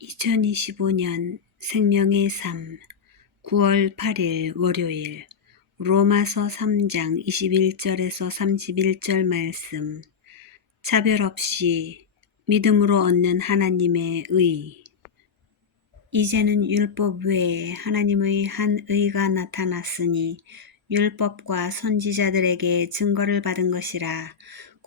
2025년 생명의 삶 9월 8일 월요일 로마서 3장 21절에서 31절 말씀. 차별 없이 믿음으로 얻는 하나님의 의. 이제는 율법 외에 하나님의 한 의가 나타났으니 율법과 선지자들에게 증거를 받은 것이라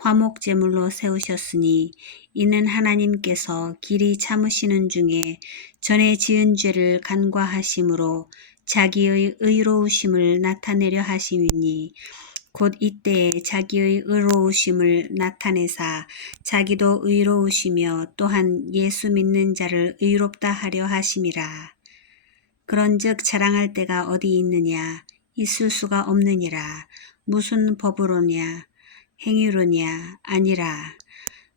화목 제물로 세우셨으니 이는 하나님께서 길이 참으시는 중에 전에 지은 죄를 간과하심으로 자기의 의로우심을 나타내려 하심이니 곧 이때에 자기의 의로우심을 나타내사 자기도 의로우시며 또한 예수 믿는 자를 의롭다 하려 하심이라. 그런즉 자랑할 때가 어디 있느냐? 있을 수가 없느니라. 무슨 법으로냐 행위로냐 아니라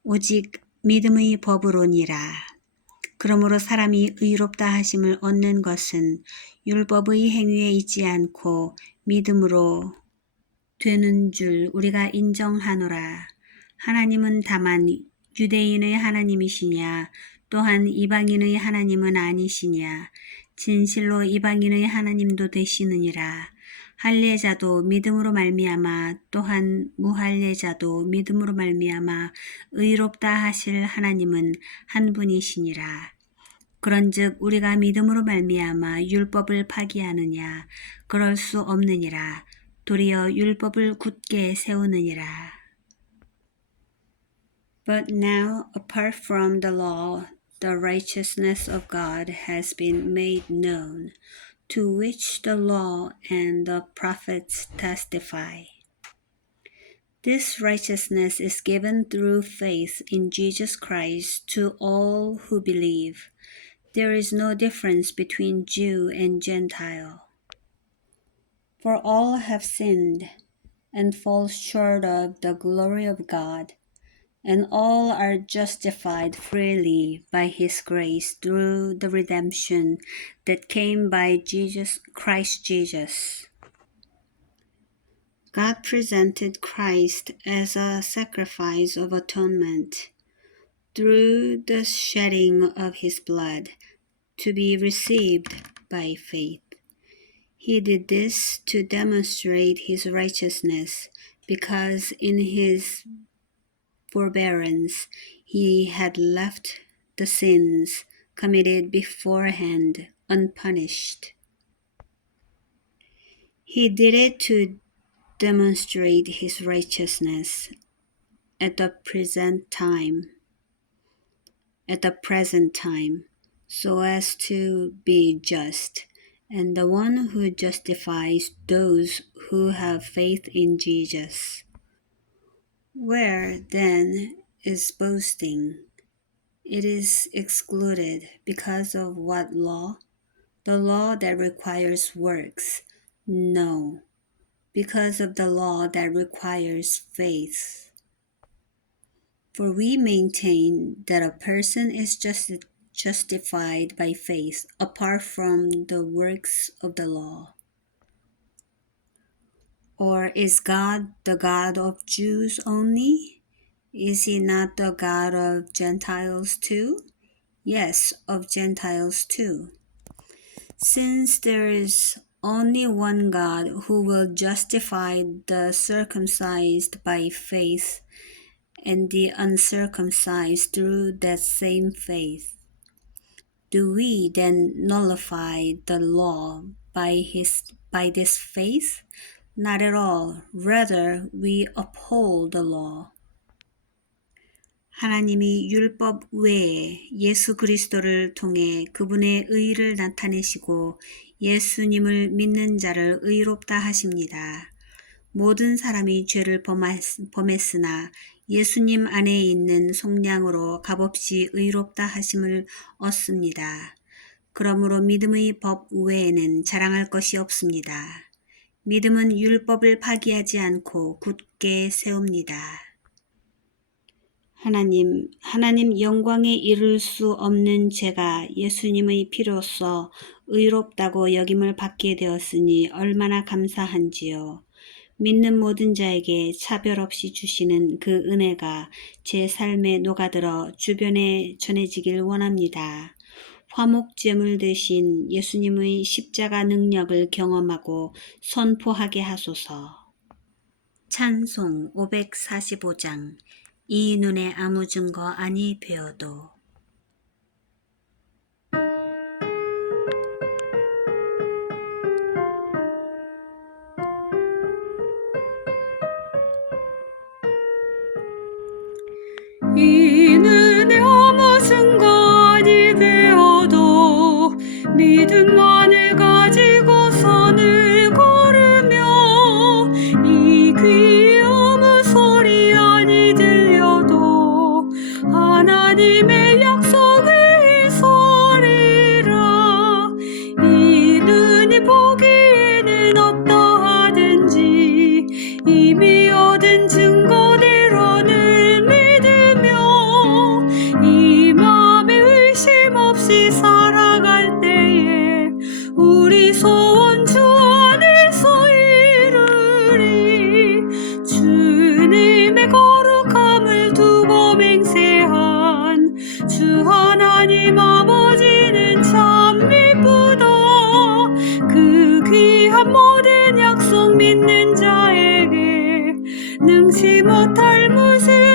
오직 믿음의 법으로니라. 그러므로 사람이 의롭다 하심을 얻는 것은 율법의 행위에 있지 않고 믿음으로 되는 줄 우리가 인정하노라. 하나님은 다만 유대인의 하나님이시냐 또한 이방인의 하나님은 아니시냐 진실로 이방인의 하나님도 되시느니라. 할례자도 믿음으로 말미암아 또한 무할례자도 믿음으로 말미암아 의롭다 하실 하나님은 한 분이시니라. 그런즉 우리가 믿음으로 말미암아 율법을 파기하느냐 그럴 수 없느니라. 도리어 율법을 굳게 세우느니라. But now apart from the law the righteousness of God has been made known to which the law and the prophets testify. This righteousness is given through faith in Jesus Christ to all who believe. There is no difference between Jew and Gentile. For all have sinned and fall short of the glory of God and all are justified freely by his grace through the redemption that came by Jesus Christ Jesus. God presented Christ as a sacrifice of atonement through the shedding of his blood to be received by faith. He did this to demonstrate his righteousness because in his forbearance, he had left the sins committed beforehand unpunished. He did it to demonstrate his righteousness at the present time, at the present time, so as to be just, and the one who justifies those who have faith in Jesus. Where, then, is boasting? It is excluded because of what law? The law that requires works? No, because of the law that requires faith. For we maintain that a person is just justified by faith apart from the works of the law. Or is God the God of Jews only? Is he not the God of Gentiles too? Yes, of Gentiles too. Since there is only one God who will justify the circumcised by faith and the uncircumcised through that same faith. Do we then nullify the law by his by this faith? Not at all. Rather, we uphold the law. 하나님이 율법 외에 예수 그리스도를 통해 그분의 의를 나타내시고 예수님을 믿는 자를 의롭다 하십니다. 모든 사람이 죄를 범했으나 예수님 안에 있는 속량으로 값없이 의롭다 하심을 얻습니다. 그러므로 믿음의 법 외에는 자랑할 것이 없습니다. 믿음은 율법을 파기하지 않고 굳게 세웁니다. 하나님, 하나님 영광에 이를 수 없는 제가 예수님의 피로써 의롭다고 여김을 받게 되었으니 얼마나 감사한지요. 믿는 모든 자에게 차별 없이 주시는 그 은혜가 제 삶에 녹아들어 주변에 전해지길 원합니다. 화목제물 대신 예수님의 십자가 능력을 경험하고 선포하게 하소서. 찬송 545장 이 눈에 아무 증거 아니 되어도 Ananime yak 무시 못할 무슨